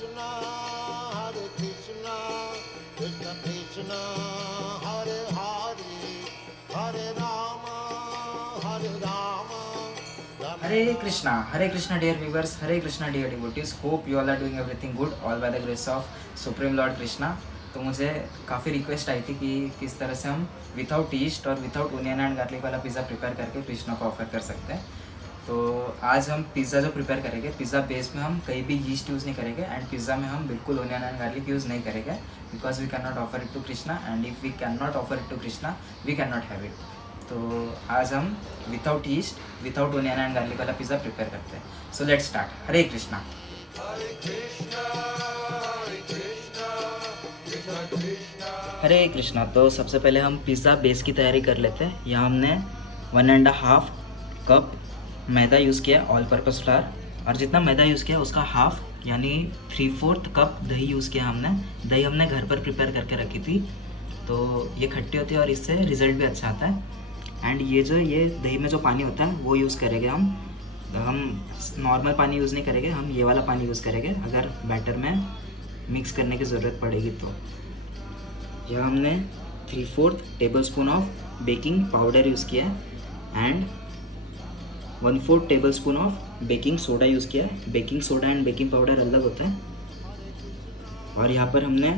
Krishna, Hare Krishna, Krishna Krishna, Hare Hare, Hare Rama, Hare Rama, Hare Krishna, dear viewers, Hare Krishna, dear devotees. Hope you all are doing everything good, all by the grace of Supreme Lord Krishna. तो मुझे काफ़ी request आई थी कि किस तरह से हम without east और विदाउट ओनियन एंड गार्लिक वाला पिज़्ज़ा प्रिपेयर करके कृष्णा को ऑफर कर सकते हैं। तो आज हम पिज़्ज़ा जो प्रिपेयर करेंगे, पिज़्ज़ा बेस में हम कहीं भी यीस्ट यूज़ नहीं करेंगे एंड पिज़्ज़ा में हम बिल्कुल ओनियन एंड गार्लिक यूज़ नहीं करेंगे, because we can not offer it to Krishna and if we can not offer it to Krishna we can not have it. तो आज हम without yeast without onion and garlic वाला pizza prepare करते हैं। So let's start. Hare Krishna. Hare Krishna. तो सबसे पहले हम पिज़्ज़ा बेस की तैयारी कर लेते हैं। यहाँ हमने 1.5 कप मैदा यूज़ किया, ऑल पर्पस फ्लावर, और जितना मैदा यूज़ किया उसका हाफ यानी 3/4 कप दही यूज़ किया हमने। दही हमने घर पर प्रिपेयर करके रखी थी, तो ये खट्टी होती है और इससे रिज़ल्ट भी अच्छा आता है। एंड ये दही में जो पानी होता है वो यूज़ करेंगे हम नॉर्मल पानी यूज़ नहीं करेंगे, हम ये वाला पानी यूज़ करेंगे अगर बैटर में मिक्स करने की ज़रूरत पड़ेगी तो। यह हमने 3/4 table spoon of baking powder use किया है and 1/4 tablespoon of baking soda use किया है। Baking soda and baking powder अलग होता है। और यहाँ पर हमने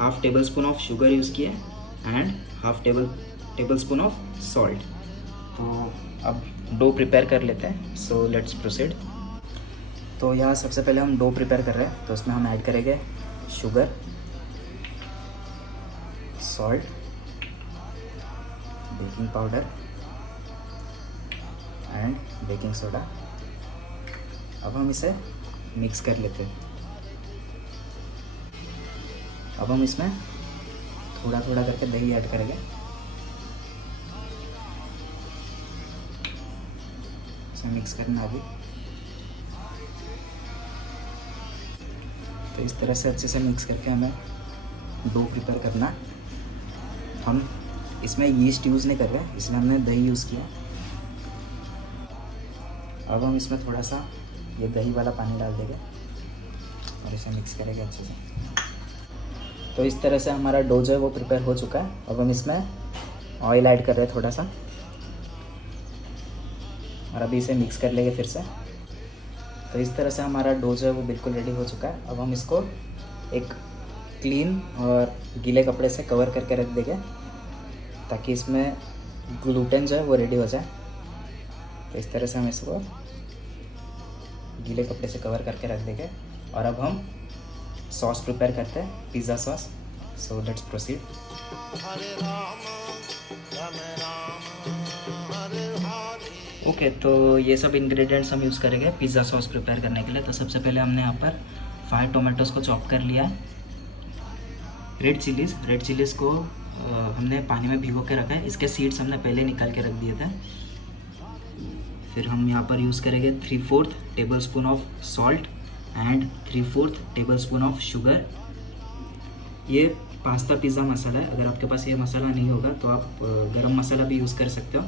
1/2 tablespoon of sugar use किया है and 1/2 tablespoon of salt. तो अब डो प्रिपेयर कर लेते हैं। So let's proceed. तो यहाँ सबसे पहले हम डो प्रिपेयर कर रहे हैं, तो उसमें हम ऐड करेंगे sugar, salt, baking powder and baking soda. अब हम इसे मिक्स कर लेते हैं। अब हम इसमें थोड़ा थोड़ा करके दही ऐड करेंगे। इसे मिक्स करना अभी। तो इस तरह से अच्छे से मिक्स करके हमें डो प्रिपेयर करना। हम इसमें यीस्ट यूज़ नहीं कर रहे, इसमें हमने दही यूज़ किया। अब हम इसमें थोड़ा सा ये दही वाला पानी डाल देंगे और इसे मिक्स करेंगे अच्छे से। तो इस तरह से हमारा डो जो है वो प्रिपेयर हो चुका है। अब हम इसमें ऑयल ऐड कर रहे हैं थोड़ा सा और अभी इसे मिक्स कर लेंगे फिर से। तो इस तरह से हमारा डो जो है वो बिल्कुल रेडी हो चुका है। अब हम इसको एक क्लीन और गीले कपड़े से कवर करके रख देंगे ताकि इसमें ग्लूटेन जो है वो रेडी हो जाए। तो इस तरह से हम इसको गीले कपड़े से कवर करके रख देंगे। और अब हम सॉस प्रिपेयर करते हैं, pizza sauce. So let's proceed. Okay, तो ये सब इंग्रेडिएंट्स हम यूज़ करेंगे पिज़्ज़ा सॉस प्रिपेयर करने के लिए। तो सबसे पहले हमने यहाँ पर 5 टोमेटोज़ को चॉप कर लिया। रेड चिलीज़ को हमने पानी में भिगो के रखा है। इसके सीड्स हमने पहले निकाल के रख दिए थे। फिर हम यहाँ पर यूज़ करेंगे 3/4 table spoon of salt and 3/4 table spoon of sugar. ये पास्ता पिज़्ज़ा मसाला है, अगर आपके पास ये मसाला नहीं होगा तो आप गरम मसाला भी यूज़ कर सकते हो।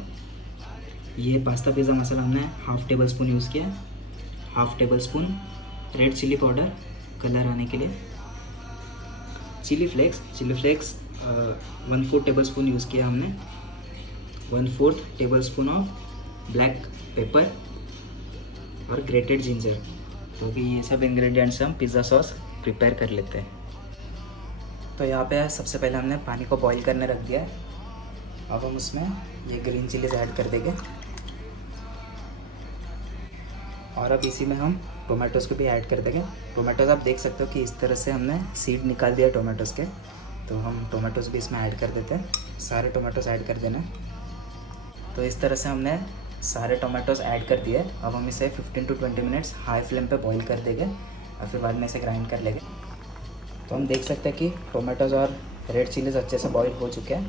ये पास्ता पिज़्ज़ा मसाला हमने 1/2 टेबल स्पून यूज़ किया। 1/2 tablespoon red chili powder colour आने के लिए। Chili flakes 1/4 tablespoon use किया हमने। 1/4 tablespoon of black pepper और ग्रेटेड जिंजर। तो अभी ये सब इंग्रेडिएंट्स हम पिज़्ज़ा सॉस प्रिपेयर कर लेते हैं। तो यहाँ पे सबसे पहले हमने पानी को बॉईल करने रख दिया है। अब हम उसमें ये ग्रीन चिलीज ऐड कर देंगे और अब इसी में हम टोमेटोज़ को भी ऐड कर देंगे। टोमेटोज़ आप देख सकते हो कि इस तरह से हमने सीड निकाल दिया टोमेटोज़ के, तो हम टोमेटोज़ भी इसमें ऐड कर देते हैं। सारे टोमेटोज़ ऐड कर देना। तो इस तरह से हमने सारे टोमेटोज़ ऐड कर दिए। अब हम इसे 15 to 20 मिनट्स हाई फ्लेम पे बॉईल कर देंगे और फिर बाद में इसे ग्राइंड कर लेंगे। तो हम देख सकते हैं कि टोमेटोज़ और रेड चिलीज़ अच्छे से बॉईल हो चुके हैं।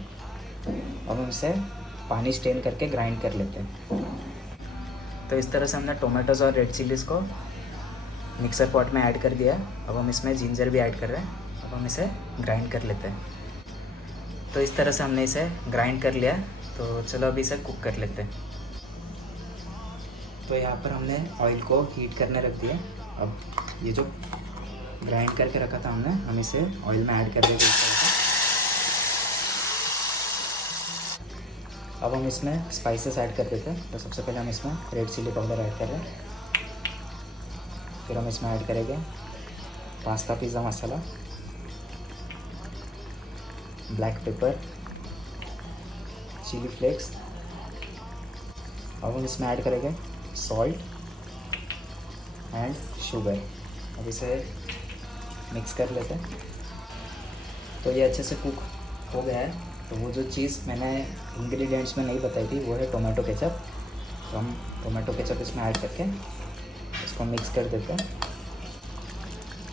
अब हम इसे पानी स्ट्रेन करके ग्राइंड कर लेते हैं। तो इस तरह से हमने टोमेटोज़ और रेड चिलीज़ को मिक्सर पॉट में ऐड कर दिया है। अब हम इसमें जिंजर भी ऐड कर रहे हैं। अब हम इसे ग्राइंड कर लेते हैं। तो इस तरह से हमने इसे ग्राइंड कर लिया है। तो चलो अभी इसे कुक कर लेते हैं। तो यहाँ पर हमने ऑयल को हीट करने रख दिया। अब ये जो ग्राइंड करके रखा था हमने, हम इसे ऑयल में ऐड कर देंगे इस तरह से। अब हम इसमें स्पाइसेस ऐड कर देते हैं। तो सबसे पहले हम इसमें रेड चिली पाउडर ऐड कर रहे हैं, फिर हम इसमें ऐड करेंगे पास्ता पिज़्ज़ा मसाला, ब्लैक पेपर, चिली फ्लेक्स। अब हम इसमें ऐड करेंगे सॉल्ट एंड शुगर। अब इसे मिक्स कर लेते हैं। तो ये अच्छे से कुक हो गया है। तो वो जो चीज़ मैंने इंग्रेडिएंट्स में नहीं बताई थी वो है टोमेटो केचप। तो हम टोमेटो केचप इसमें ऐड करके इसको मिक्स कर देते हैं।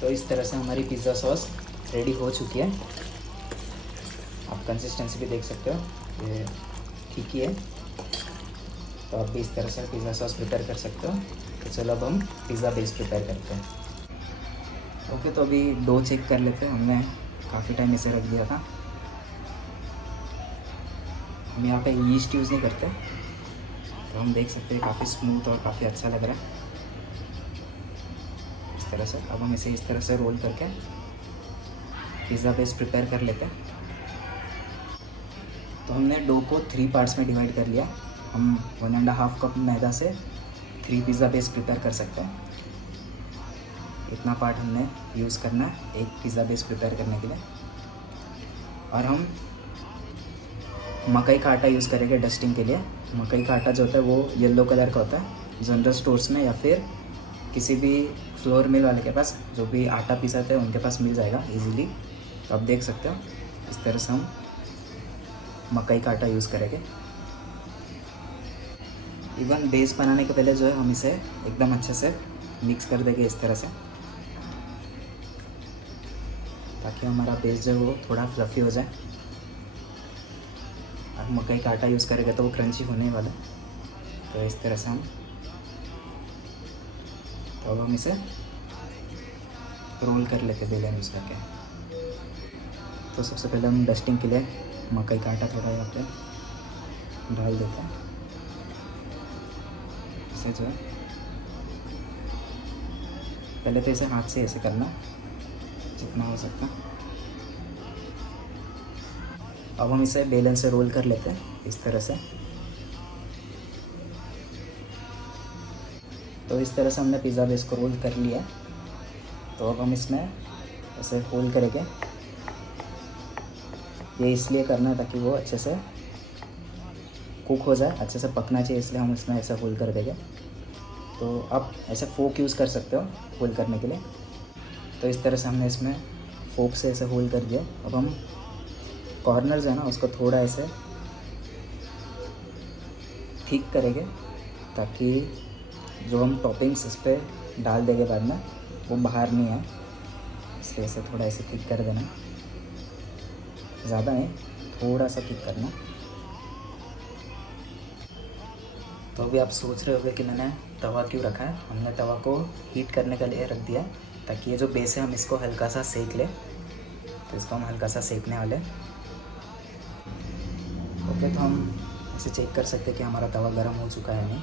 तो इस तरह से हमारी पिज़्ज़ा सॉस रेडी हो चुकी है। आप कंसिस्टेंसी भी देख सकते हो, ये ठीक ही है। तो आप भी इस तरह से पिज़्ज़ा सॉस प्रिपेयर कर सकते हो। तो चलो अब हम पिज़्ज़ा बेस प्रिपेयर करते हैं। ओके, तो अभी डो चेक कर लेते हैं। हमने काफ़ी टाइम इसे रख दिया था। हम यहाँ पे यीस्ट यूज़ नहीं करते, तो हम देख सकते हैं काफ़ी स्मूथ और काफ़ी अच्छा लग रहा है इस तरह से। अब हम इसे इस तरह से रोल करके पिज़्ज़ा बेस प्रिपेयर कर लेते हैं। तो हमने डो को 3 पार्ट्स में डिवाइड कर लिया। हम 1.5 कप मैदा से 3 पिज़्ज़ा बेस प्रिपेयर कर सकते हैं। इतना पार्ट हमने यूज़ करना है एक पिज़्ज़ा बेस प्रिपेयर करने के लिए। और हम मकई का आटा यूज़ करेंगे डस्टिंग के लिए। मकई का आटा जो होता है वो येलो कलर का होता है। जनरल स्टोर्स में या फिर किसी भी फ्लोर मिल वाले के पास, जो भी आटा पीसाते हैं उनके पास मिल जाएगा इजीली। तो आप देख सकते हो इस तरह से हम मकई का आटा यूज़ करेंगे। इवन बेस बनाने के पहले जो है हम इसे एकदम अच्छे से मिक्स कर देंगे इस तरह से, ताकि हमारा बेस जो है वो थोड़ा फ्लफ़ी हो जाए। और मकई का आटा यूज़ करेंगे तो वो क्रंची होने वाला है। तो इस तरह से हम इसे रोल कर लेते बेलन यूज़ करके। तो सबसे पहले हम डस्टिंग के लिए मकई का आटा थोड़ा यहाँ पे डाल देते हैं। इसे जो है पहले तो इसे हाथ से ऐसे करना जितना हो सकता। अब हम इसे बेलन से रोल कर लेते हैं इस तरह से। तो इस तरह से हमने पिज़्ज़ा बेस को रोल कर लिया। तो अब हम इसमें ऐसे होल करेंगे। ये इसलिए करना है ताकि वो अच्छे से कुक हो जाए, अच्छे से पकना चाहिए, इसलिए हम इसमें ऐसे होल कर देंगे। तो आप ऐसे फोक यूज़ कर सकते हो होल करने के लिए। तो इस तरह से हमने इसमें फोक से ऐसे होल कर दिया। अब हम कॉर्नर्स है ना उसको थोड़ा ऐसे ठीक करेंगे, ताकि जो हम टॉपिंग्स इस पर डाल देंगे बाद में वो बाहर नहीं आए। इसलिए ऐसे थोड़ा ऐसे ठीक कर देना, ज़्यादा नहीं, थोड़ा सा ठीक करना। तो अभी आप सोच रहे होंगे कि मैंने तवा क्यों रखा है। हमने तवा को हीट करने के लिए रख दिया ताकि ये जो बेस है हम इसको हल्का सा सेक लें। तो इसको हम हल्का सा सेकने वाले। ओके, तो हम ऐसे चेक कर सकते हैं कि हमारा तवा गर्म हो चुका है नहीं।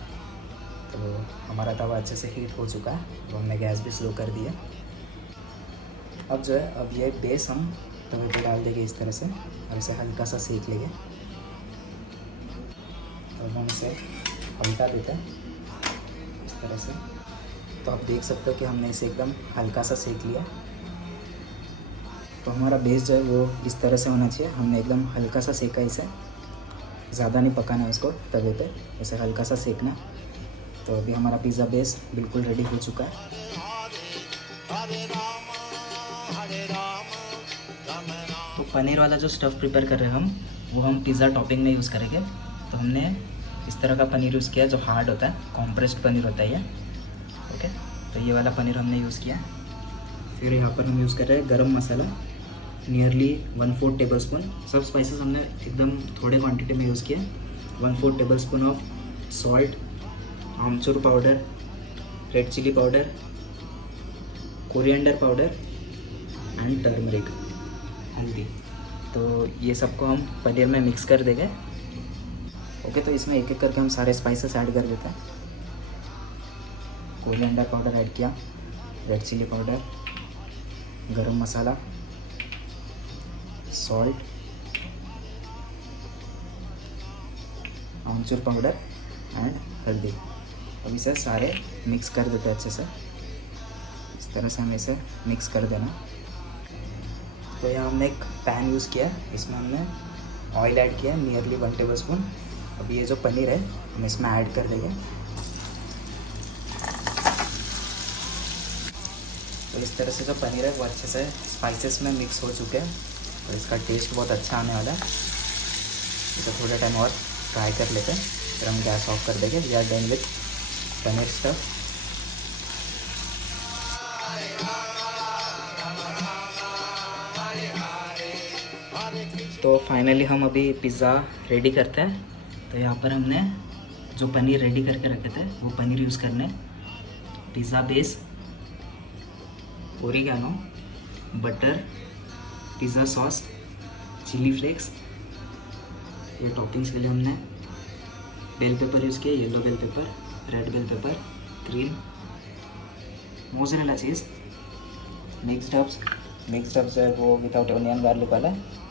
तो हमारा तवा अच्छे से हीट हो चुका है। तो हमने गैस भी स्लो कर दिया। अब जो है अब ये बेस हम तवे पे डाल देंगे इस तरह से और इसे हल्का सा सेक लेंगे। तो हम इसे हल्का देते हैं इस तरह से। तो आप देख सकते हो कि हमने इसे एकदम हल्का सा सेक लिया। तो हमारा बेस जो है वो इस तरह से होना चाहिए। हमने एकदम हल्का सा सेका इसे, ज़्यादा नहीं पकाना है उसको तवे पे, ऐसे हल्का सा सेकना। तो अभी हमारा पिज़्ज़ा बेस बिल्कुल रेडी हो चुका है। तो पनीर वाला जो स्टफ़ प्रिपेयर कर रहे हैं वो हम पिज़्ज़ा टॉपिंग में यूज़ करेंगे। तो हमने इस तरह का पनीर यूज़ किया जो हार्ड होता है, कॉम्प्रेस्ड पनीर होता है ये। ओके, तो ये वाला पनीर हमने यूज़ किया। फिर यहाँ पर हम यूज़ कर रहे हैं गरम मसाला, नियरली 1/4 टेबल स्पून। सब स्पाइसेस हमने एकदम थोड़े क्वांटिटी में यूज़ किए। 1/4 टेबल स्पून ऑफ सॉल्ट, आमचूर powder, red chili powder, coriander powder and turmeric, हल्दी। तो ये सबको हम पनीर में मिक्स कर देंगे। ओके, तो इसमें एक एक करके हम सारे स्पाइसेस ऐड कर देते हैं। कोरिएंडर पाउडर ऐड किया, रेड चिली पाउडर, गरम मसाला, सॉल्ट, आमचूर पाउडर एंड हल्दी। अब इसे सारे मिक्स कर देते हैं अच्छे से। इस तरह से हमें इसे मिक्स कर देना। तो यहाँ हमने एक पैन यूज़ किया, इसमें हमने ऑयल ऐड किया नियरली 1 टेबलस्पून। अब ये जो पनीर है हम इसमें ऐड कर देंगे। तो इस तरह से जो पनीर है वो अच्छे से स्पाइसेस में मिक्स हो चुके हैं, तो इसका टेस्ट बहुत अच्छा आने वाला है। इसे थोड़ा टाइम और फ्राई कर लेते हैं, फिर हम गैस ऑफ कर देंगे। We are done with paneer stuff. तो फाइनली हम अभी पिज़्ज़ा रेडी करते हैं। तो यहाँ पर हमने जो पनीर रेडी करके रखे थे वो पनीर यूज़ करने, pizza base, oregano, butter, pizza sauce, chili flakes. ये टॉपिंग्स के लिए हमने बेल पेपर यूज़ किया, yellow bell pepper, red bell pepper, cream, mozzarella cheese, mixed herbs है वो विदाउट ऑनियन गार्लिक वाला है।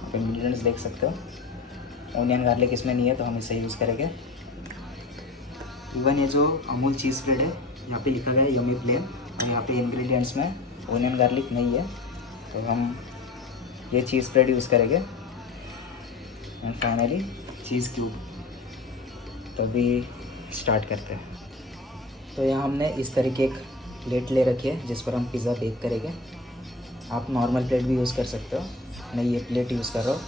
आप इंग्रेडिएंट्स देख सकते हो। ऑनियन गार्लिक इसमें नहीं है तो हम इसे यूज़ करेंगे। इवन ये जो अमूल चीज़ स्प्रेड है यहाँ पे लिखा गया है यम्मी प्लेन, और यहाँ पे इंग्रेडिएंट्स में ऑनियन गार्लिक नहीं है, तो हम ये चीज़ स्प्रेड यूज़ करेंगे। And finally cheese cube. तो अभी स्टार्ट करते हैं। तो यहाँ हमने इस तरीके एक प्लेट ले रखी है जिस पर हम पिज़्ज़ा बेक करेंगे। आप नॉर्मल प्लेट भी यूज़ कर सकते हो, मैं ये प्लेट यूज़ कर रहा हूँ।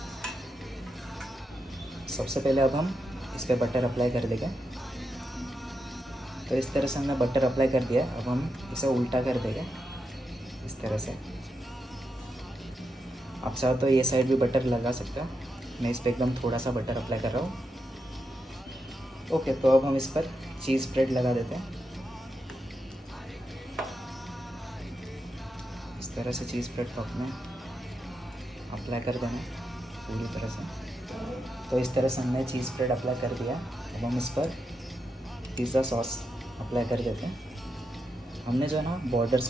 सबसे पहले अब हम इस पर बटर अप्लाई कर देंगे। तो इस तरह से हमने बटर अप्लाई कर दिया। अब हम इसे उल्टा कर देंगे इस तरह से। आप चाहो तो ये साइड भी बटर लगा सकते हो, मैं इस पर एकदम थोड़ा सा बटर अप्लाई कर रहा हूँ। ओके, तो अब हम इस पर चीज़ स्प्रेड लगा देते हैं। इस तरह से चीज़ स्प्रेड टॉप में अप्लाई कर देना पूरी तरह से। तो इस तरह से हमने चीज़ स्प्रेड अप्लाई कर दिया। अब हम इस पर पिज़्ज़ा सॉस अप्लाई कर देते हैं। हमने जो है ना बॉर्डर्स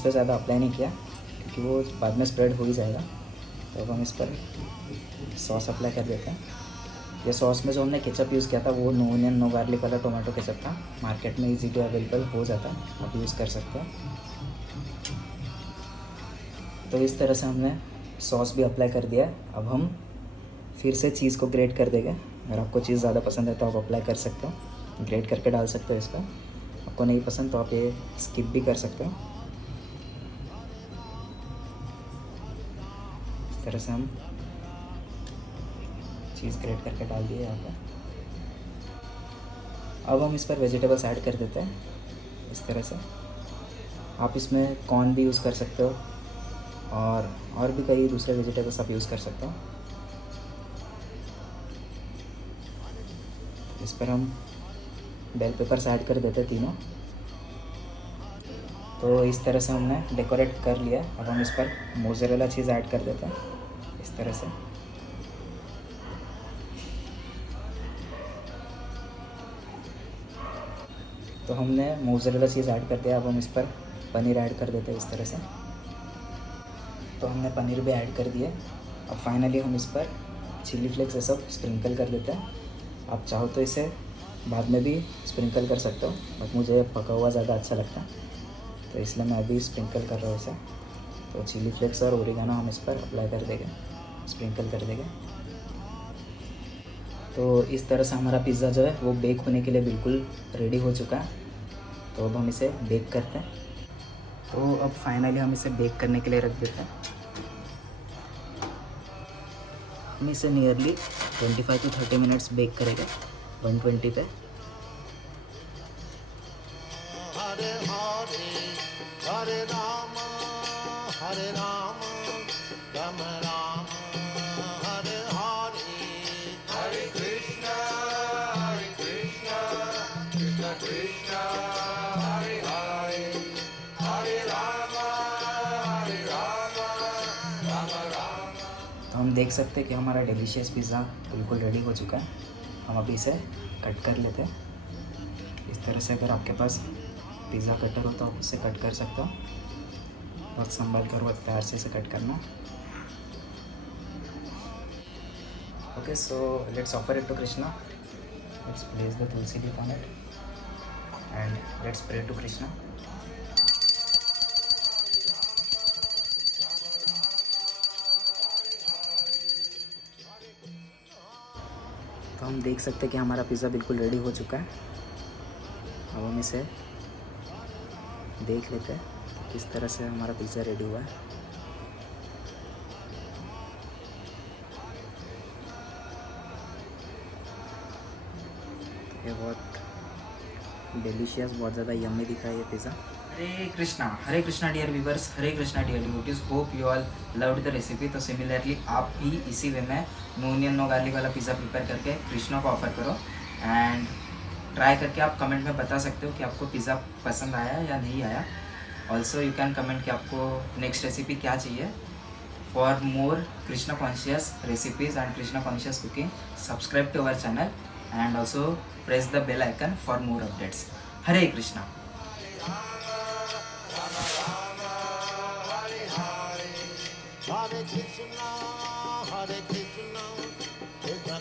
पे ज़्यादा अप्लाई नहीं किया क्योंकि वो बाद में स्प्रेड हो ही जाएगा। तो अब हम इस पर सॉस अप्लाई कर देते हैं। ये सॉस में जो हमने केचप यूज़ किया था वो नो ऑनियन नो गार्लिक वाला टोमेटो केचप था। मार्केट में इजीली अवेलेबल हो जाता है, आप यूज़ कर सकते हो। तो इस तरह से हमने सॉस भी अप्लाई कर दिया। अब हम फिर से चीज़ को ग्रेट कर देंगे। अगर आपको चीज़ ज़्यादा पसंद है तो आप अप्लाई कर सकते हो, ग्रेट करके डाल सकते हो इस पर। आपको नहीं पसंद तो आप ये स्किप भी कर सकते हो। इस तरह से हम चीज़ ग्रेट करके डाल दिए यहाँ पर। अब हम इस पर वेजिटेबल्स ऐड कर देते हैं इस तरह से। आप इसमें कॉर्न भी यूज़ कर सकते हो और भी कई दूसरे वेजिटेबल्स आप यूज़ कर सकते हो। इस पर हम बेल पेपर्स ऐड कर देते तीनों। तो इस तरह से हमने डेकोरेट कर लिया। अब हम इस पर मोज़रेला चीज़ ऐड कर देते हैं इस तरह से। तो हमने मोज़रेला चीज़ ऐड कर दिया। अब हम इस पर पनीर ऐड कर देते हैं इस तरह से। तो हमने पनीर भी ऐड कर दिया। अब फाइनली हम इस पर चिली फ्लेक्स ये सब स्प्रिंकल कर देते हैं। आप चाहो तो इसे बाद में भी स्प्रिंकल कर सकते हो, बट मुझे पका हुआ ज़्यादा अच्छा लगता है तो इसलिए मैं अभी स्प्रिंकल कर रहा हूँ इसे। तो चिली फ्लेक्स और ओरिगानो हम इस पर अप्लाई कर देंगे, स्प्रिंकल कर देंगे। तो इस तरह से हमारा पिज़्ज़ा जो है वो बेक होने के लिए बिल्कुल रेडी हो चुका है। तो अब हम इसे बेक करते हैं। तो अब फाइनली हम इसे बेक करने के लिए रख देते हैं। हम इसे नियरली 25 to 30 मिनट्स बेक करेंगे 120 पे। Hare Hare, Hare Rama, Hare Rama, Rama Rama, Hare Hare, Hare Krishna, Krishna Krishna, Hare Hare, Hare Rama, Rama Rama। तो हम देख सकते हैं कि हमारा डिलीशियस पिज़्ज़ा बिल्कुल रेडी हो चुका है। हम अभी इसे कट कर लेते हैं इस तरह से। अगर आपके पास पिज़्ज़ा कटर होता है उससे कट कर सकते हो, बहुत संभाल कर बहुत प्यार से इसे कट करना। Okay, so let's offer it to Krishna, let's place the tulsi leaf on it and let's pray to Krishna. तो हम देख सकते हैं कि हमारा पिज़्ज़ा बिल्कुल रेडी हो चुका है। अब हम इसे देख लेते हैं कि किस तरह से हमारा पिज़्ज़ा रेडी हुआ है। ये बहुत डिलीशियस, बहुत ज़्यादा यम्मी दिखा है ये pizza. Hare Krishna dear viewers, Hare Krishna dear devotees, hope you all loved the recipe. तो सिमिलरली आप भी इसी वे में नो ऑनियन नो गार्लिक वाला पिज़्ज़ा प्रिपेयर करके कृष्णा को ऑफर करो एंड ट्राई करके आप कमेंट में बता सकते हो कि आपको पिज़्ज़ा पसंद आया या नहीं आया। ऑल्सो यू कैन कमेंट कि आपको नेक्स्ट रेसिपी क्या चाहिए। For more Krishna conscious recipes and Krishna conscious cooking, subscribe to our channel and also press the bell icon for more updates. Hare Krishna. Hare Krishna, Krishna